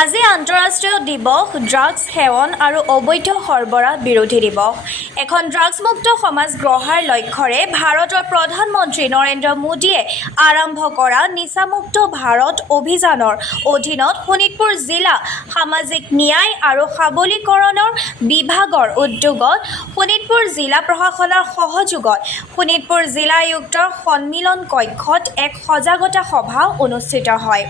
আজি আন্তঃৰাষ্ট্ৰীয় দিৱস ড্ৰাগছ সেৱন আৰু অবৈধ সৰবৰাহ বিৰোধী দিৱস। এখন ড্ৰাগছমুক্ত সমাজ গঢ়াৰ লক্ষ্যৰে ভাৰতৰ প্ৰধানমন্ত্ৰী নৰেন্দ্ৰ মোদীয়ে আৰম্ভ কৰা নিচামুক্ত ভাৰত অভিযানৰ অধীনত শোণিতপুৰ জিলা সামাজিক ন্যায় আৰু সবলীকৰণৰ বিভাগৰ উদ্যোগত শোণিতপুৰ জিলা প্ৰশাসনৰ সহযোগত শোণিতপুৰ জিলা আয়ুক্তৰ সন্মিলন কক্ষত এক সজাগতা সভা অনুষ্ঠিত হয়।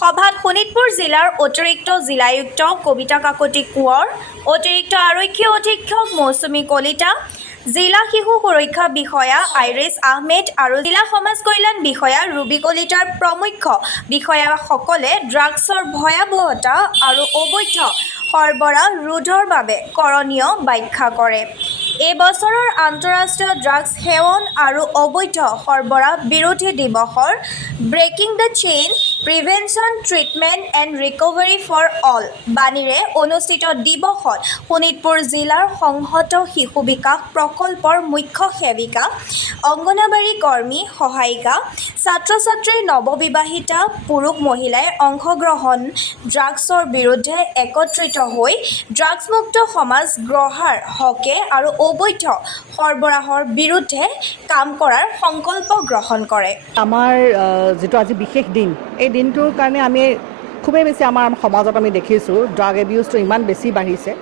সভাত শোণিতপুৰ জিলাৰ অতিৰিক্ত জিলায়ুক্ত কবিতা কাকতি কোঁৱৰ, অতিৰিক্ত আৰক্ষী অধীক্ষক মৌচুমী কলিতা, জিলা শিশু সুৰক্ষা বিষয়া আইৰিছ আহমেদ আৰু জিলা সমাজ কল্যাণ বিষয়া ৰুবি কলিতাৰ প্ৰমুখ্য বিষয়াসকলে ড্ৰাগছৰ ভয়াৱহতা আৰু অবৈধ সৰবৰাহ ৰোধৰ বাবে কৰণীয় ব্যাখ্যা কৰে। এই বছৰৰ আন্তঃৰাষ্ট্ৰীয় ড্ৰাগছ সেৱন আৰু অবৈধ সৰবৰাহ বিৰোধী দিৱসৰ breaking the chain prevention treatment and recovery for all বাণীৰে অনুষ্ঠিত দিৱসত শোণিতপুৰ জিলাৰ সংহত শিশু বিকাশ প্ৰকল্পৰ মুখ্য সেৱিকা, অংগনবাড়ী কৰ্মী, সহায়িকা, ছাত্ৰ-ছাত্ৰী, নৱবিবাহিতা, পুৰুষ মহিলাই অংশগ্ৰহণ ড্ৰাগছৰ বিৰুদ্ধে একত্ৰিত হৈ ড্ৰাগছমুক্ত সমাজ গঢ়াৰ হকে আৰু অবৈধ সৰবৰাহৰ বিৰুদ্ধে কাম কৰাৰ সংকল্প গ্ৰহণ কৰে। আমাৰ যেটো আজি বিশেষ দিন, এই দিনটোৰ কাৰণে আমি খুবেই বেছি আমাৰ সমাজত আমি দেখিছোঁ ড্ৰাগ এবিউজটো ইমান বেছি বাঢ়িছে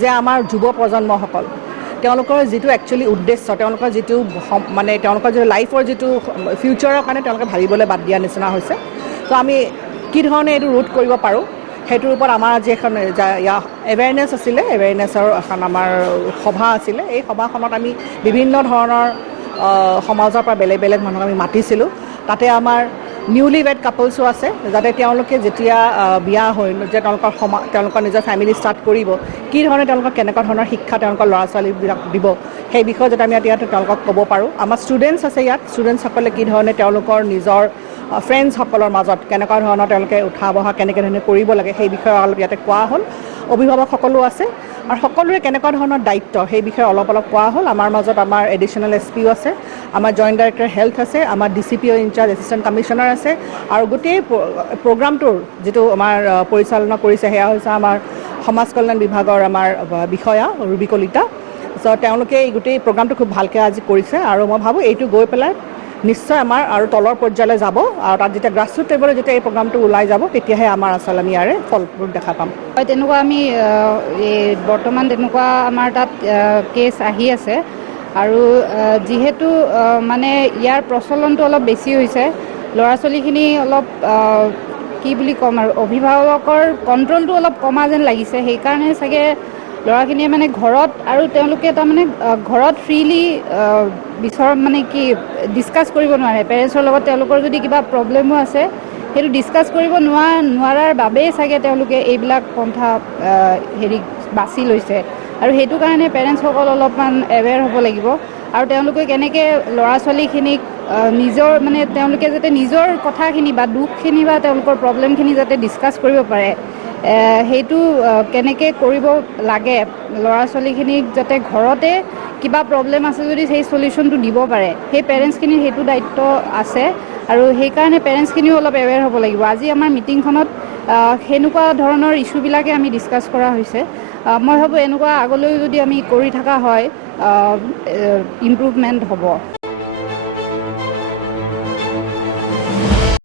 যে আমাৰ যুৱ প্ৰজন্মসকল তেওঁলোকৰ যিটো একচুৱেলি উদ্দেশ্য, তেওঁলোকৰ যিটো মানে তেওঁলোকৰ যিটো লাইফৰ যিটো ফিউচাৰৰ কাৰণে তেওঁলোকে ভাবিবলৈ বাদ দিয়া নিচিনা হৈছে। তো আমি কি ধৰণে এইটো ৰোধ কৰিব পাৰোঁ সেইটোৰ ওপৰত আমাৰ আজি এখন এৱেৰনেছ আছিলে, এৱেৰনেছৰ এখন আমাৰ সভা আছিলে। এই সভাখনত আমি বিভিন্ন ধৰণৰ সমাজৰ পৰা বেলেগ বেলেগ মানুহক আমি মাতিছিলোঁ। তাতে আমাৰ নিউলি ৱেড কাপলছো আছে, যাতে তেওঁলোকে যেতিয়া বিয়া হৈ যে তেওঁলোকৰ নিজৰ ফেমিলি ষ্টাৰ্ট কৰিব, কি ধৰণে তেওঁলোকক কেনেকুৱা ধৰণৰ শিক্ষা তেওঁলোকৰ ল'ৰা ছোৱালীবিলাক দিব, সেই বিষয়ে যাতে আমি ইয়াত তেওঁলোকক ক'ব পাৰোঁ। আমাৰ ষ্টুডেণ্টছ আছে ইয়াত, ষ্টুডেণ্টছসকলে কি ধৰণে তেওঁলোকৰ নিজৰ ফ্ৰেণ্ডছসকলৰ মাজত কেনেকুৱা ধৰণৰ তেওঁলোকে উঠা বহা কেনেকৈ ধৰণে কৰিব লাগে সেই বিষয়ে অলপ ইয়াতে কোৱা হ'ল। অভিভাৱকসকলো আছে আৰু সকলোৰে কেনেকুৱা ধৰণৰ দায়িত্ব সেই বিষয়ে অলপ কোৱা হ'ল। আমাৰ মাজত আমাৰ এডিশ্যনেল এছপিও আছে, আমাৰ জইণ্ট ডাইৰেক্টৰ হেল্থ আছে, আমাৰ DCPO ইনচাৰ্জ এছিষ্টেণ্ট কমিশ্যনাৰ আছে আৰু গোটেই প্ৰগ্ৰামটোৰ যিটো আমাৰ পৰিচালনা কৰিছে সেয়া হৈছে আমাৰ সমাজ কল্যাণ বিভাগৰ আমাৰ বিষয়া ৰুবি কলিতা। চ' তেওঁলোকে এই গোটেই প্ৰগ্ৰামটো খুব ভালকৈ আজি কৰিছে আৰু মই ভাবোঁ এইটো গৈ পেলাই নিশ্চয় আমাৰ আৰু তলৰ পৰ্যায়লৈ যাব আৰু তাত যেতিয়া গ্ৰাছৰুট লেভেলত যেতিয়া এই প্ৰগ্ৰামটো ওলাই যাব তেতিয়াহে আমাৰ আচলতে আমি ইয়াৰে ফলপ্ৰসূ দেখা পাম। হয়, তেনেকুৱা আমি বৰ্তমান তেনেকুৱা আমাৰ তাত কেছ আহি আছে আৰু যিহেতু মানে ইয়াৰ প্ৰচলনটো অলপ বেছি হৈছে, ল'ৰা ছোৱালীখিনি অলপ কি বুলি ক'ম আৰু অভিভাৱকৰ কণ্ট্ৰলটো অলপ কমা যেন লাগিছে। সেইকাৰণে চাগে ল'ৰাখিনিয়ে মানে ঘৰত আৰু তেওঁলোকে তাৰমানে ঘৰত ফ্ৰীলি মানে কি ডিছকাছ কৰিব নোৱাৰে। পেৰেণ্টছৰ লগত তেওঁলোকৰ যদি কিবা প্ৰব্লেমো আছে সেইটো ডিছকাছ কৰিব নোৱাৰাৰ বাবেই চাগে তেওঁলোকে এইবিলাক পন্থা বাছি লৈছে আৰু সেইটো কাৰণে পেৰেণ্টছসকল অলপমান এৱেৰ হ'ব লাগিব আৰু তেওঁলোকে কেনেকৈ ল'ৰা ছোৱালীখিনিক নিজৰ মানে তেওঁলোকে যাতে নিজৰ কথাখিনি বা দুখখিনি বা তেওঁলোকৰ প্ৰব্লেমখিনি যাতে ডিছকাছ কৰিব পাৰে, সেইটো কেনেকৈ কৰিব লাগে, ল'ৰা ছোৱালীখিনিক যাতে ঘৰতে কিবা প্ৰব্লেম আছে যদি সেই চলিউশ্যনটো দিব পাৰে, সেই পেৰেণ্টছখিনিৰ সেইটো দায়িত্ব আছে আৰু সেইকাৰণে পেৰেণ্টছখিনিও অলপ এৱেৰ হ'ব লাগিব। আজি আমাৰ মিটিংখনত সেনেকুৱা ধৰণৰ ইছ্যুবিলাকে আমি ডিছকাছ কৰা হৈছে। মই ভাবোঁ এনেকুৱা আগলৈও যদি আমি কৰি থকা হয় ইম্প্ৰুভমেণ্ট হ'ব।